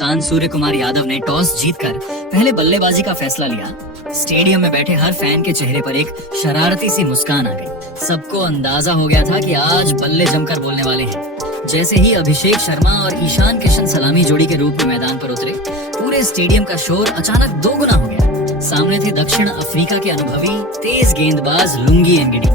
कप्तान सूर्य कुमार यादव ने टॉस जीतकर पहले बल्लेबाजी का फैसला लिया। स्टेडियम में बैठे हर फैन के चेहरे पर एक शरारती सी मुस्कान आ गई। सबको अंदाजा हो गया था कि आज बल्ले जमकर बोलने वाले हैं। जैसे ही अभिषेक शर्मा और ईशान किशन सलामी जोड़ी के रूप में मैदान पर उतरे, पूरे स्टेडियम का शोर अचानक दोगुना हो गया। सामने थे दक्षिण अफ्रीका के अनुभवी तेज गेंदबाज लुंगी एनगिडी,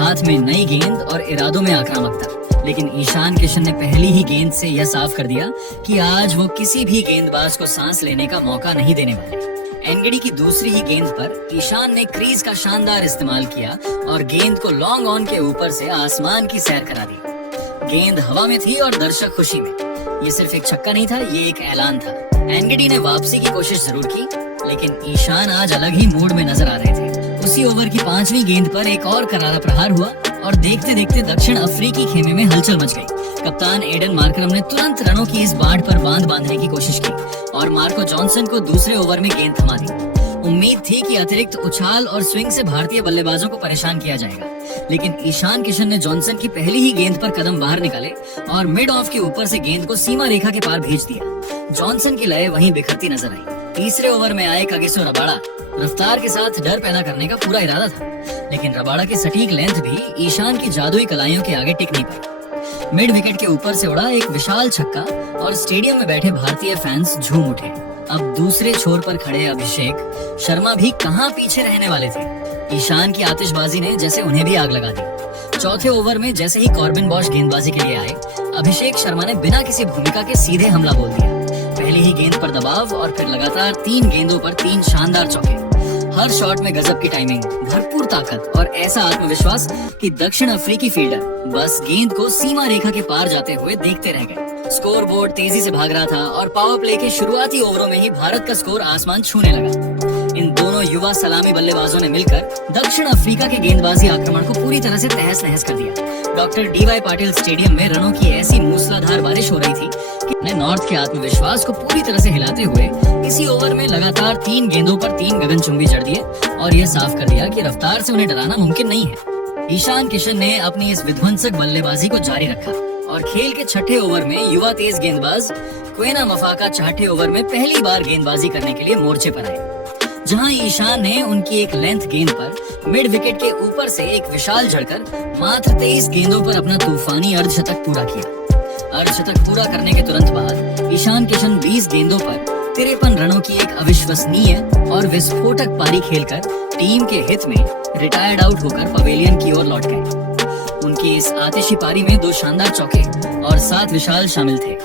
हाथ में नई गेंद और इरादों में आक्रामकता। लेकिन ईशान किशन ने पहली ही गेंद से यह साफ कर दिया कि आज वो किसी भी गेंदबाज को सांस लेने का मौका नहीं देने वाले। एनगिडी की दूसरी ही गेंद पर ईशान ने क्रीज का शानदार इस्तेमाल किया और गेंद को लॉन्ग ऑन के ऊपर से आसमान की सैर करा दी। गेंद हवा में थी और दर्शक खुशी में। ये सिर्फ एक छक्का नहीं था, ये एक ऐलान था। एनगिडी ने वापसी की कोशिश जरूर की, लेकिन ईशान आज अलग ही मूड में नजर आ रहे थे। उसी ओवर की 5वीं गेंद पर एक और करारा प्रहार हुआ और देखते देखते दक्षिण अफ्रीकी खेमे में हलचल मच गई। कप्तान एडन मार्करम ने तुरंत रनों की इस बाढ़ पर बांध बांधने की कोशिश की और मार्को जॉनसन को दूसरे ओवर में गेंद थमा दी। उम्मीद थी कि अतिरिक्त उछाल और स्विंग से भारतीय बल्लेबाजों को परेशान किया जाएगा, लेकिन ईशान किशन ने जॉनसन की पहली ही गेंद पर कदम बाहर निकाले और मिड ऑफ के ऊपर से गेंद को सीमा रेखा के पार भेज दिया। जॉनसन की लय वहीं बिखरती नजर आई। तीसरे ओवर में आए कागिसो रबाड़ा रफ्तार के साथ डर पैदा करने का पूरा इरादा था, लेकिन रबाड़ा की सटीक लेंथ भी ईशान की जादुई कलाइयों के आगे टिक नहीं पाई। मिड विकेट के ऊपर से उड़ा एक विशाल छक्का और स्टेडियम में बैठे भारतीय फैंस झूम उठे। अब दूसरे छोर पर खड़े अभिषेक शर्मा भी कहां पीछे रहने वाले थे। ईशान की आतिशबाजी ने जैसे उन्हें भी आग लगा दी। चौथे ओवर में जैसे ही कॉर्बिन बॉश गेंदबाजी के लिए आए, अभिषेक शर्मा ने बिना किसी भूमिका के सीधे हमला बोल दिया। पहली ही गेंद पर दबाव और फिर लगातार 3 गेंदों पर 3 शानदार चौके। हर शॉट में गजब की टाइमिंग, भरपूर ताकत और ऐसा आत्मविश्वास कि दक्षिण अफ्रीकी फील्डर बस गेंद को सीमा रेखा के पार जाते हुए देखते रह गए। स्कोर बोर्ड तेजी से भाग रहा था और पावर प्ले के शुरुआती ओवरों में ही भारत का स्कोर आसमान छूने लगा। इन दोनों युवा सलामी बल्लेबाजों ने मिलकर दक्षिण अफ्रीका के गेंदबाजी आक्रमण को पूरी तरह से तहस नहस कर दिया। डॉक्टर डीवाई पाटिल स्टेडियम में रनों की ऐसी मूसलाधार बारिश हो रही थी कि नॉर्थ के आत्मविश्वास को पूरी तरह से हिलाते हुए इसी ओवर में लगातार 3 गेंदों पर 3 गगनचुंबी जड़ दिए और यह साफ कर दिया कि रफ्तार से उन्हें डराना मुमकिन नहीं है। ईशान किशन ने अपनी इस विध्वंसक बल्लेबाजी को जारी रखा और खेल के छठे ओवर में युवा तेज गेंदबाज क्वेना मफाका छठे ओवर में पहली बार गेंदबाजी करने के लिए मोर्चे पर आए, जहां ईशान ने उनकी एक लेंथ गेंद पर मिड विकेट के ऊपर से एक विशाल जड़कर मात्र 23 गेंदों पर अपना तूफानी अर्धशतक पूरा किया। अर्धशतक पूरा करने के तुरंत बाद ईशान किशन 20 गेंदों पर 53 रनों की एक अविश्वसनीय और विस्फोटक पारी खेलकर टीम के हित में रिटायर्ड आउट होकर पवेलियन की ओर लौट गए। उनकी इस आतिशी पारी में 2 शानदार चौके और 7 विशाल शामिल थे।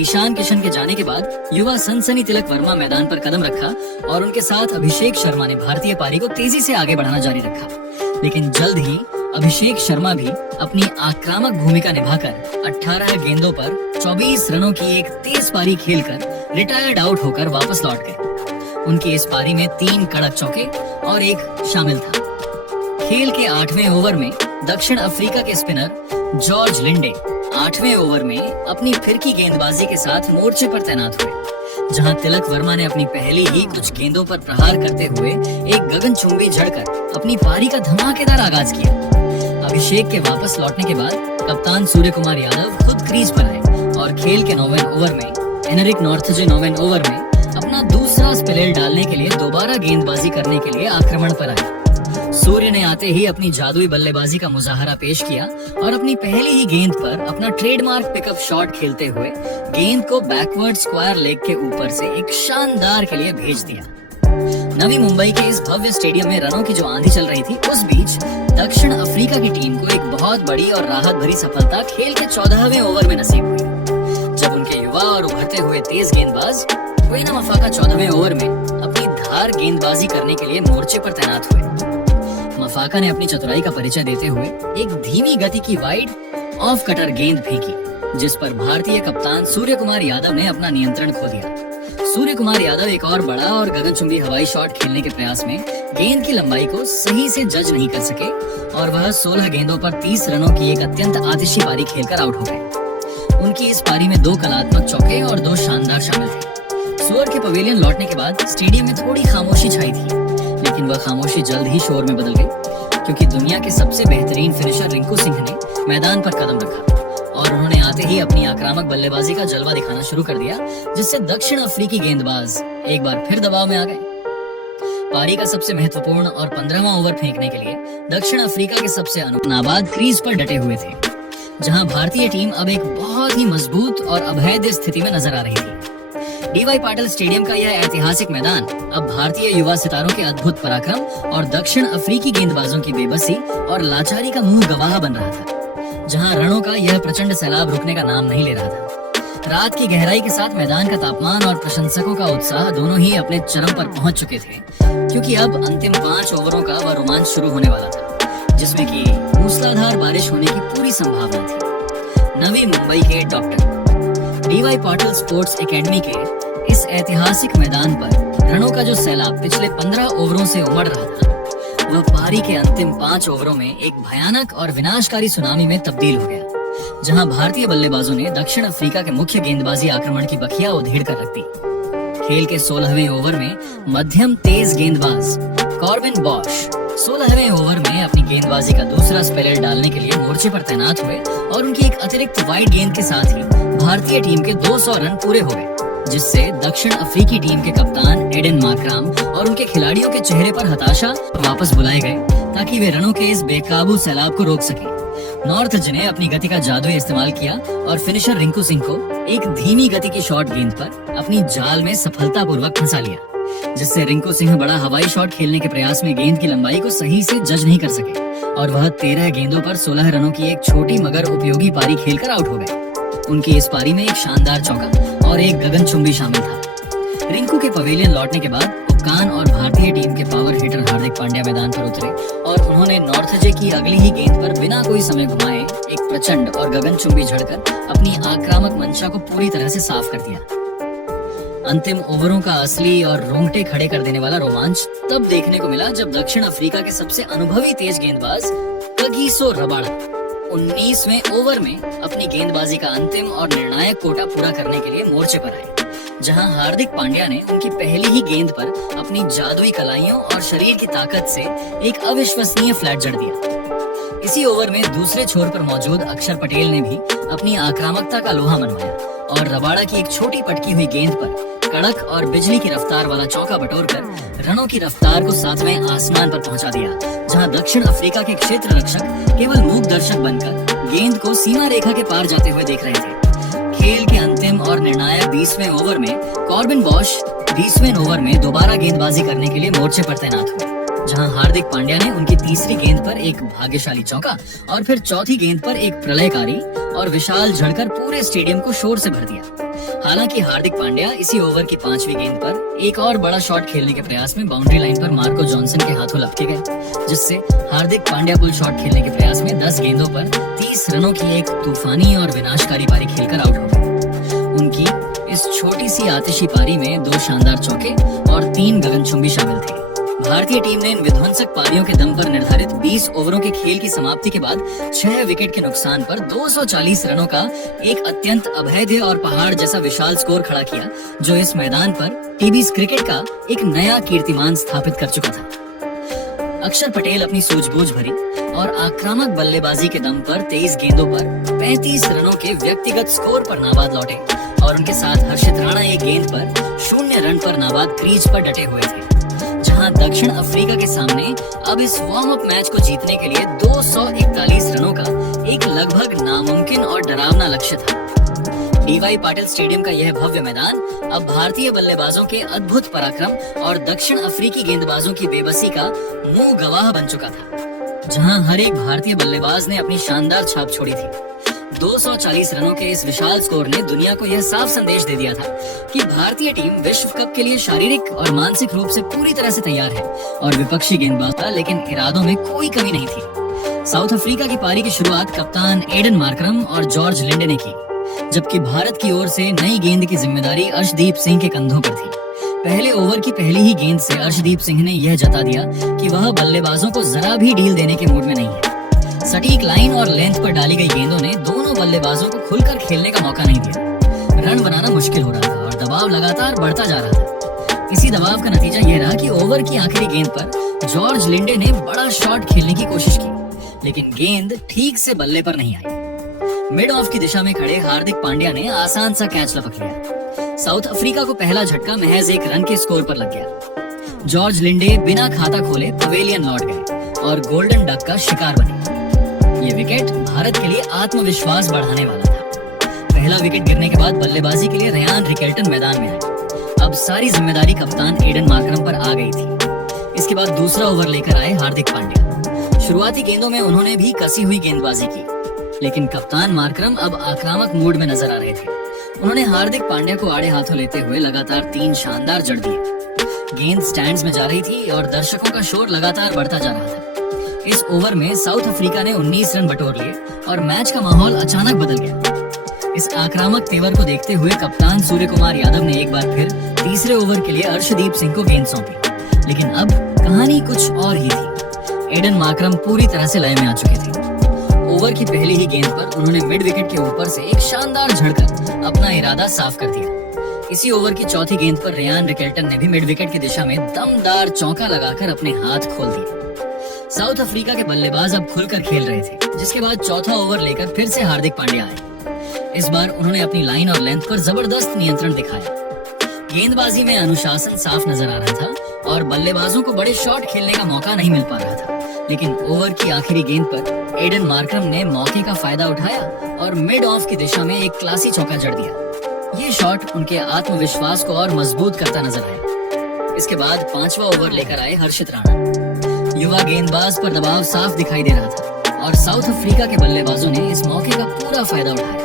ईशान किशन के जाने के बाद युवा सनसनी तिलक वर्मा मैदान पर कदम रखा और उनके साथ अभिषेक शर्मा ने भारतीय पारी को तेजी से आगे बढ़ाना जारी रखा। लेकिन जल्द ही अभिषेक शर्मा भी अपनी आक्रामक भूमिका निभाकर 18 गेंदों पर 24 रनों की एक तेज पारी खेलकर रिटायर्ड आउट होकर वापस लौट गए। उनकी इस पारी में 3 कड़क चौके और 1 शामिल था। खेल के 8वें ओवर में दक्षिण अफ्रीका के स्पिनर जॉर्ज लिंडे 8वें ओवर में अपनी फिरकी गेंदबाजी के साथ मोर्चे पर तैनात हुए, जहां तिलक वर्मा ने अपनी पहली ही कुछ गेंदों पर प्रहार करते हुए एक गगनचुंबी जड़कर अपनी पारी का धमाकेदार आगाज किया। अभिषेक के वापस लौटने के बाद कप्तान सूर्य कुमार यादव खुद क्रीज पर आए और खेल के 9वें ओवर में एनरिक नॉर्थजे 9वें ओवर में अपना दूसरा स्पेल डालने के लिए दोबारा गेंदबाजी करने के लिए आक्रमण पर आए। सूर्य ने आते ही अपनी जादुई बल्लेबाजी का मुजाहरा पेश किया और अपनी पहली ही गेंद पर अपना ट्रेडमार्क पिकअप शॉट खेलते हुए गेंद को बैकवर्ड स्क्वायर लेग के ऊपर से एक शानदार के लिए भेज दिया। नवी मुंबई के इस भव्य स्टेडियम में रनों की जो आंधी चल रही थी, उस बीच दक्षिण अफ्रीका की टीम को एक बहुत बड़ी और राहत भरी सफलता खेल के 14वें ओवर में नसीब हुई, जब उनके युवा और उभरते हुए तेज गेंदबाज क्वेना मफाका 14वें ओवर में अपनी धार गेंदबाजी करने के लिए मोर्चे पर तैनात हुए। मफाका ने अपनी चतुराई का परिचय देते हुए एक धीमी गति की वाइड ऑफ कटर गेंद फेंकी, जिस पर भारतीय कप्तान सूर्य कुमार यादव ने अपना नियंत्रण खो दिया। सूर्य कुमार यादव एक और बड़ा और गगनचुंबी हवाई शॉट खेलने के प्रयास में गेंद की लंबाई को सही से जज नहीं कर सके और वह 16 गेंदों पर 30 रनों की एक अत्यंत आतिशी पारी खेलकर आउट हो गए। उनकी इस पारी में 2 कलात्मक चौके और 2 शानदार शामिल थे। सुअर के पवेलियन लौटने के बाद स्टेडियम में थोड़ी खामोशी छाई थी, लेकिन वह खामोशी जल्द ही शोर में बदल गई, क्योंकि दुनिया के सबसे बेहतरीन फिनिशर रिंकू सिंह ने मैदान पर कदम रखा और उन्होंने आते ही अपनी आक्रामक बल्लेबाजी का जलवा दिखाना शुरू कर दिया, जिससे दक्षिण अफ्रीकी गेंदबाज एक बार फिर दबाव में आ गए। पारी का सबसे महत्वपूर्ण और 15वां ओवर फेंकने के लिए दक्षिण अफ्रीका के सबसे नाबाद क्रीज पर डटे हुए थे, जहां भारतीय टीम अब एक बहुत ही मजबूत और अभेद्य स्थिति में नजर आ रही थी। डीवाई पाटिल स्टेडियम का यह ऐतिहासिक मैदान अब भारतीय युवा सितारों के अद्भुत पराक्रम और दक्षिण अफ्रीकी गेंदबाजों की बेबसी और लाचारी का मुंह गवाह बन रहा था, जहां रणों का यह प्रचंड सैलाब रुकने का नाम नहीं ले रहा था। रात की गहराई के साथ मैदान का तापमान और प्रशंसकों का उत्साह दोनों ही अपने चरम पर पहुंच चुके थे, क्योंकि अब अंतिम 5 ओवरों का वह रोमांच शुरू होने वाला था, जिसमें कि मूसलाधार बारिश होने की पूरी संभावना थी। नवी मुंबई के doctor DY Patil sports academy के इस ऐतिहासिक मैदान पर रणों का जो सैलाब पिछले 15 ओवरों से उमड़ रहा था, वह पारी के अंतिम 5 ओवरों में एक भयानक और विनाशकारी सुनामी में तब्दील हो गया, जहां भारतीय बल्लेबाजों ने दक्षिण अफ्रीका के मुख्य गेंदबाजी आक्रमण की बखिया उधेड़ कर रख दी। खेल के 16वें ओवर में मध्यम तेज गेंदबाज कॉर्बिन बॉश 16वें ओवर में अपनी गेंदबाजी का दूसरा स्पेलर डालने के लिए मोर्चे पर तैनात हुए और उनकी एक अतिरिक्त वाइड गेंद के साथ ही भारतीय टीम के 200 रन पूरे हो गए, जिससे दक्षिण अफ्रीकी टीम के कप्तान एडन मार्कराम और उनके खिलाड़ियों के चेहरे पर हताशा वापस बुलाए गए, ताकि वे रनों के इस बेकाबू सैलाब को रोक सकें। नॉर्थ ने अपनी गति का जादू इस्तेमाल किया और फिनिशर रिंकू सिंह को एक धीमी गति की शॉट गेंद पर अपनी जाल में सफलतापूर्वक फंसा लिया, जिससे रिंकू सिंह बड़ा हवाई शॉट खेलने के प्रयास में गेंद की लंबाई को सही से जज नहीं कर सके और वह 13 गेंदों पर 16 रनों की एक छोटी मगर उपयोगी पारी खेलकर आउट हो गए। उनकी इस पारी में एक शानदार चौका और एक गगनचुंबी शामिल था। रिंकू के पवेलियन लौटने के बाद कप्तान और भारतीय टीम के पावर हिटर हार्दिक पांड्या मैदान पर उतरे और उन्होंने नॉर्थजे की अगली ही गेंद पर बिना कोई समय घुमाए एक प्रचंड और गगनचुंबी झड़कर अपनी आक्रामक मंशा को पूरी तरह से साफ कर दिया। अंतिम ओवरों का असली और रोंगटे खड़े कर देने वाला रोमांच तब देखने को मिला जब दक्षिण अफ्रीका के सबसे अनुभवी तेज गेंदबाज कगिसो रबाड़ा 19वें ओवर में अपनी गेंदबाजी का अंतिम और निर्णायक कोटा पूरा करने के लिए मोर्चे पर आए, जहां हार्दिक पांड्या ने उनकी पहली ही गेंद पर अपनी जादुई कलाइयों और शरीर की ताकत से एक अविश्वसनीय फ्लैट जड़ दिया। इसी ओवर में दूसरे छोर पर मौजूद अक्षर पटेल ने भी अपनी आक्रामकता का लोहा मनवाया और रबाड़ा की एक छोटी पटकी हुई गेंद पर कड़क और बिजली की रफ्तार वाला चौका बटोरकर रनों की रफ्तार को 7वें आसमान पर पहुंचा दिया, जहां दक्षिण अफ्रीका के क्षेत्र रक्षक केवल मूक दर्शक बनकर गेंद को सीमा रेखा के पार जाते हुए देख रहे थे। खेल के अंतिम और निर्णायक 20वें ओवर में कॉर्बिन बॉश 20वें ओवर में दोबारा गेंदबाजी करने के लिए मोर्चे पर तैनात हुए, जहां हार्दिक पांड्या ने उनकी तीसरी गेंद पर एक भाग्यशाली चौका और फिर चौथी गेंद पर एक प्रलयकारी और विशाल झड़कर पूरे स्टेडियम को शोर से भर दिया। हालांकि हार्दिक पांड्या इसी ओवर की 5वीं गेंद पर एक और बड़ा शॉट खेलने के प्रयास में बाउंड्री लाइन पर मार्को जॉनसन के हाथों लपके गए, जिससे हार्दिक पांड्या पुल शॉट खेलने के प्रयास में 10 गेंदों पर 30 रनों की एक तूफानी और विनाशकारी पारी खेलकर आउट हो गए। उनकी इस छोटी सी आतिशी पारी में 2 शानदार चौके और 3 गगनचुंबी शामिल थे। भारतीय टीम ने इन विध्वंसक पारियों के दम पर निर्धारित 20 ओवरों के खेल की समाप्ति के बाद 6 विकेट के नुकसान पर 240 रनों का एक अत्यंत अभेद्य और पहाड़ जैसा विशाल स्कोर खड़ा किया, जो इस मैदान पर टीबीज क्रिकेट का एक नया कीर्तिमान स्थापित कर चुका था। अक्षर पटेल अपनी सूझबूझ भरी और आक्रामक बल्लेबाजी के दम पर 23 गेंदों पर 35 रनों के व्यक्तिगत स्कोर पर नाबाद लौटे और उनके साथ हर्षित राणा एक गेंद पर 0 रन पर नाबाद क्रीज पर डटे हुए थे, जहां दक्षिण अफ्रीका के सामने अब इस वार्म अप मैच को जीतने के लिए 241 रनों का एक लगभग नामुमकिन और डरावना लक्ष्य था। डीवाई पाटिल स्टेडियम का यह भव्य मैदान अब भारतीय बल्लेबाजों के अद्भुत पराक्रम और दक्षिण अफ्रीकी गेंदबाजों की बेबसी का मुंह गवाह बन चुका था, जहां हर एक भारतीय बल्लेबाज ने अपनी शानदार छाप छोड़ी थी। 240 रनों के इस विशाल स्कोर ने दुनिया को यह साफ संदेश दे दिया था कि भारतीय टीम विश्व कप के लिए शारीरिक और मानसिक रूप से पूरी तरह से तैयार है और विपक्षी गेंदबाज था, लेकिन इरादों में कोई कमी नहीं थी। साउथ अफ्रीका की पारी की शुरुआत कप्तान एडन मार्करम और जॉर्ज लिंडे ने की, जबकि भारत की ओर से नई गेंद की जिम्मेदारी अर्शदीप सिंह के कंधों पर थी। पहले ओवर की पहली ही गेंद से अर्शदीप सिंह ने यह जता दिया कि वह बल्लेबाजों को जरा भी ढील देने के मूड में नहीं है। सटीक लाइन और लेंथ पर डाली गई गेंदों ने दोनों बल्लेबाजों को खुलकर खेलने का मौका नहीं दिया। रन बनाना मुश्किल हो रहा था और दबाव लगातार बढ़ता जा रहा था। इसी दबाव का नतीजा यह रहा कि ओवर की आखिरी गेंद पर जॉर्ज लिंडे ने बड़ा शॉट खेलने की कोशिश की, लेकिन गेंद ठीक से बल्ले पर नहीं आई। मिड ऑफ की दिशा में खड़े हार्दिक पांड्या ने आसान सा कैच लपक लिया। साउथ अफ्रीका को पहला झटका महज 1 रन के स्कोर पर लग गया। जॉर्ज लिंडे बिना खाता खोले पवेलियन लौट गए और गोल्डन डक का शिकार बने। ये विकेट भारत के लिए आत्मविश्वास बढ़ाने वाला था। पहला विकेट गिरने के बाद बल्लेबाजी के लिए रयान रिकेल्टन मैदान में आए। अब सारी जिम्मेदारी कप्तान एडन मार्करम पर आ गई थी। इसके बाद दूसरा ओवर लेकर आए हार्दिक पांड्या। शुरुआती गेंदों में उन्होंने भी कसी हुई गेंदबाजी की, लेकिन कप्तान मार्करम अब आक्रामक मूड में नजर आ रहे थे। उन्होंने हार्दिक पांड्या को आड़े हाथों लेते हुए लगातार 3 शानदार जड़ दिए। गेंद स्टैंड्स में जा रही थी और दर्शकों का शोर लगातार बढ़ता जा रहा था। इस ओवर में साउथ अफ्रीका ने 19 रन बटोर लिए और मैच का माहौल अचानक बदल गया। इस आक्रामक तेवर को देखते हुए कप्तान सूर्य कुमार यादव ने एक बार फिर तीसरे ओवर के लिए अर्शदीप सिंह को गेंद सौंपी, लेकिन अब कहानी कुछ और ही थी। एडन मार्करम पूरी तरह से लय में आ चुके थे। ओवर की पहली ही गेंद पर उन्होंने मिड विकेट के ऊपर से एक शानदार झड़कर अपना इरादा साफ कर दिया। इसी ओवर की चौथी गेंद पर रयान रिकेल्टन ने भी मिड विकेट की दिशा में दमदार चौका लगाकर अपने हाथ खोल दिए। साउथ अफ्रीका के बल्लेबाज अब खुलकर खेल रहे थे, जिसके बाद चौथा ओवर लेकर फिर से हार्दिक पांड्या आए। इस बार उन्होंने अपनी लाइन और लेंथ पर जबरदस्त नियंत्रण दिखाया। गेंदबाजी में अनुशासन साफ नजर आ रहा था और बल्लेबाजों को बड़े शॉट खेलने का मौका नहीं मिल पा रहा था, लेकिन ओवर की आखिरी गेंद पर एडन मार्करम ने मौके का फायदा उठाया और मिड ऑफ की दिशा में एक क्लासी चौका जड़ दिया। ये शॉट उनके आत्मविश्वास को और मजबूत करता नजर आया। इसके बाद 5वां ओवर लेकर आए हर्षित राणा। युवा गेंदबाज पर दबाव साफ दिखाई दे रहा था और साउथ अफ्रीका के बल्लेबाजों ने इस मौके का पूरा फायदा उठाया।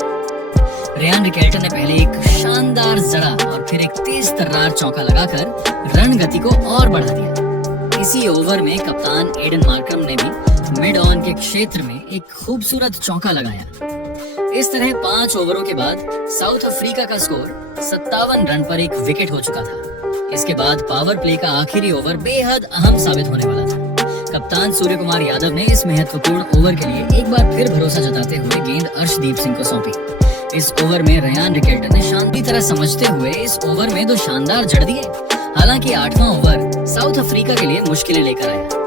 रयान रिकेल्टन ने पहले एक शानदार जड़ा और फिर एक तेज तर्रार चौका लगाकर रन गति को और बढ़ा दिया। इसी ओवर में कप्तान एडन मार्करम ने भी मिड ऑन के क्षेत्र में एक खूबसूरत चौका लगाया। इस तरह 5 ओवरों के बाद साउथ अफ्रीका का स्कोर 57 रन पर एक विकेट हो चुका था। इसके बाद पावर प्ले का आखिरी ओवर बेहद अहम साबित होने वाला था। कप्तान सूर्य कुमार यादव ने इस महत्वपूर्ण ओवर के लिए एक बार फिर भरोसा जताते हुए गेंद अर्शदीप सिंह को सौंपी। इस ओवर में रयान रिकेल्टन ने शांति तरह समझते हुए इस ओवर में 2 शानदार जड़ दिए। हालांकि 8वां ओवर साउथ अफ्रीका के लिए मुश्किलें लेकर आया।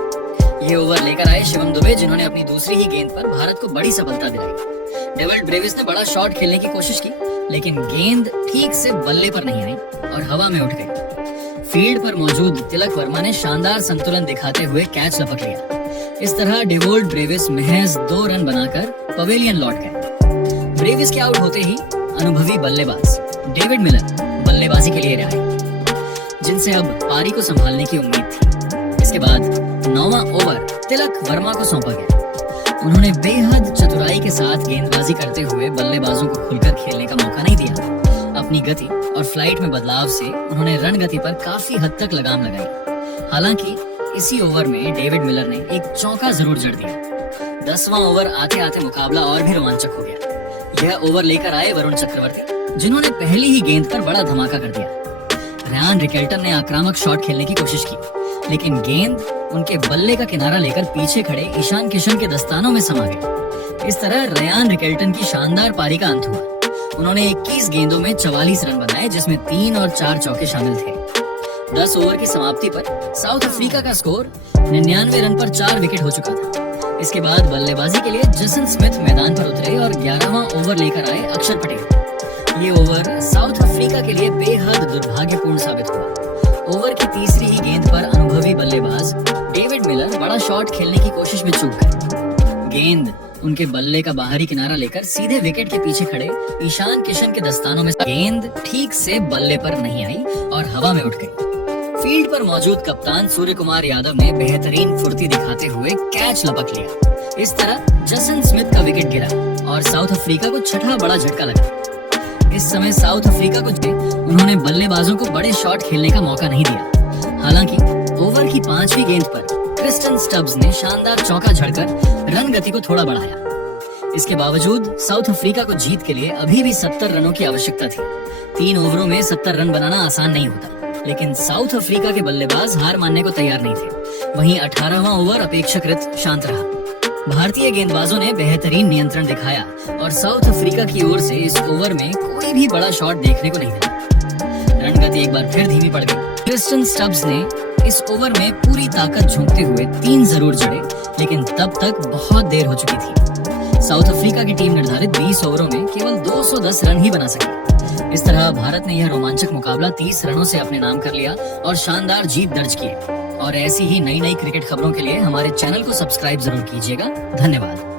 ये ओवर लेकर आए शिवम दुबे, जिन्होंने अपनी दूसरी ही गेंद पर भारत को बड़ी सफलता दिलाई। डेविड ब्रेविस ने बड़ा शॉट खेलने की कोशिश की, लेकिन गेंद ठीक से बल्ले पर नहीं आई और हवा में उठ गई। फील्ड पर मौजूद तिलक वर्मा ने शानदार संतुलन दिखाते हुए कैच लपक लिया। इस तरह डेविड ब्रेविस महज 2 रन बनाकर पवेलियन लौट गए। ब्रेविस के आउट होते ही अनुभवी बल्लेबाज डेविड मिलर बल्लेबाजी के लिए आए, जिनसे अब पारी को संभालने की उम्मीद थी। इसके बाद 9वां ओवर तिलक वर्मा को सौंपा गया। उन्होंने बेहद चतुराई के साथ गेंदबाजी करते हुए बल्लेबाजों को खुलकर खेलने का मौका नहीं दिया। अपनी गति और फ्लाइट में बदलाव से उन्होंने रन गति पर काफी हद तक लगाम लगाई। हालांकि इसी ओवर में डेविड मिलर ने एक चौका जरूर जड़ दिया। 10वां ओवर आते आते मुकाबला और भी रोमांचक हो गया। यह ओवर लेकर आए वरुण चक्रवर्ती, जिन्होंने पहली ही गेंद पर बड़ा धमाका कर दिया। रयान रिकेल्टन ने आक्रामक शॉट खेलने की कोशिश की, लेकिन गेंद उनके बल्ले का किनारा लेकर पीछे खड़े ईशान किशन के दस्तानों में समा गई। इस तरह रयान रिकेल्टन की शानदार पारी का अंत हुआ। उन्होंने 21 गेंदों में 44 रन बनाए, जिसमें 3 और 4 चौके शामिल थे। 10 ओवर की समाप्ति पर साउथ अफ्रीका का स्कोर 99 रन पर 4 विकेट हो चुका था। इसके बाद बल्लेबाजी के लिए जसन स्मिथ मैदान पर उतरे और 11वां ओवर लेकर आए अक्षर पटेल। ये ओवर साउथ अफ्रीका के लिए बेहद दुर्भाग्यपूर्ण साबित हुआ। ओवर की तीसरी ही गेंद पर अनुभवी बल्लेबाज डेविड मिलर बड़ा शॉट खेलने की कोशिश में चूक गए। गेंद उनके बल्ले का बाहरी किनारा लेकर सीधे विकेट के पीछे खड़े ईशान किशन के दस्तानों में गेंद ठीक से बल्ले पर नहीं आई और हवा में उठ गई। फील्ड पर मौजूद कप्तान सूर्य कुमार यादव ने बेहतरीन फुर्ती दिखाते हुए कैच लपक लिया। इस तरह जसन स्मिथ का विकेट गिरा और साउथ अफ्रीका को छठा बड़ा झटका लगा। इस समय साउथ अफ्रीका को उन्होंने बल्लेबाजों को बड़े शॉट खेलने का मौका नहीं दिया। हालांकि ओवर की 5वीं गेंद पर क्रिस्टन स्टब्स ने शानदार चौका झड़कर रन गति को थोड़ा बढ़ाया। इसके बावजूद साउथ अफ्रीका को जीत के लिए अभी भी 70 रनों की आवश्यकता थी। 3 ओवरों में 70 रन बनाना आसान नहीं होता, लेकिन साउथ अफ्रीका के बल्लेबाज हार मानने को तैयार नहीं थे। वहीं 18वां ओवर अपेक्षाकृत शांत रहा। भारतीय गेंदबाजों ने बेहतरीन नियंत्रण दिखाया और साउथ अफ्रीका की ओर से इस ओवर में कोई भी बड़ा शॉट देखने को नहीं मिला। रन गति एक बार फिर धीमी पड़ गई। क्रिस्टन स्टब्स ने इस ओवर में पूरी ताकत झोंकते हुए 3 जरूर जड़े, लेकिन तब तक बहुत देर हो चुकी थी। साउथ अफ्रीका की टीम निर्धारित 20 ओवरों में केवल 210 रन ही बना सकी। इस तरह भारत ने यह रोमांचक मुकाबला 30 रनों से अपने नाम कर लिया और शानदार जीत दर्ज की। और ऐसी ही नई नई क्रिकेट खबरों के लिए हमारे चैनल को सब्सक्राइब जरूर कीजिएगा। धन्यवाद।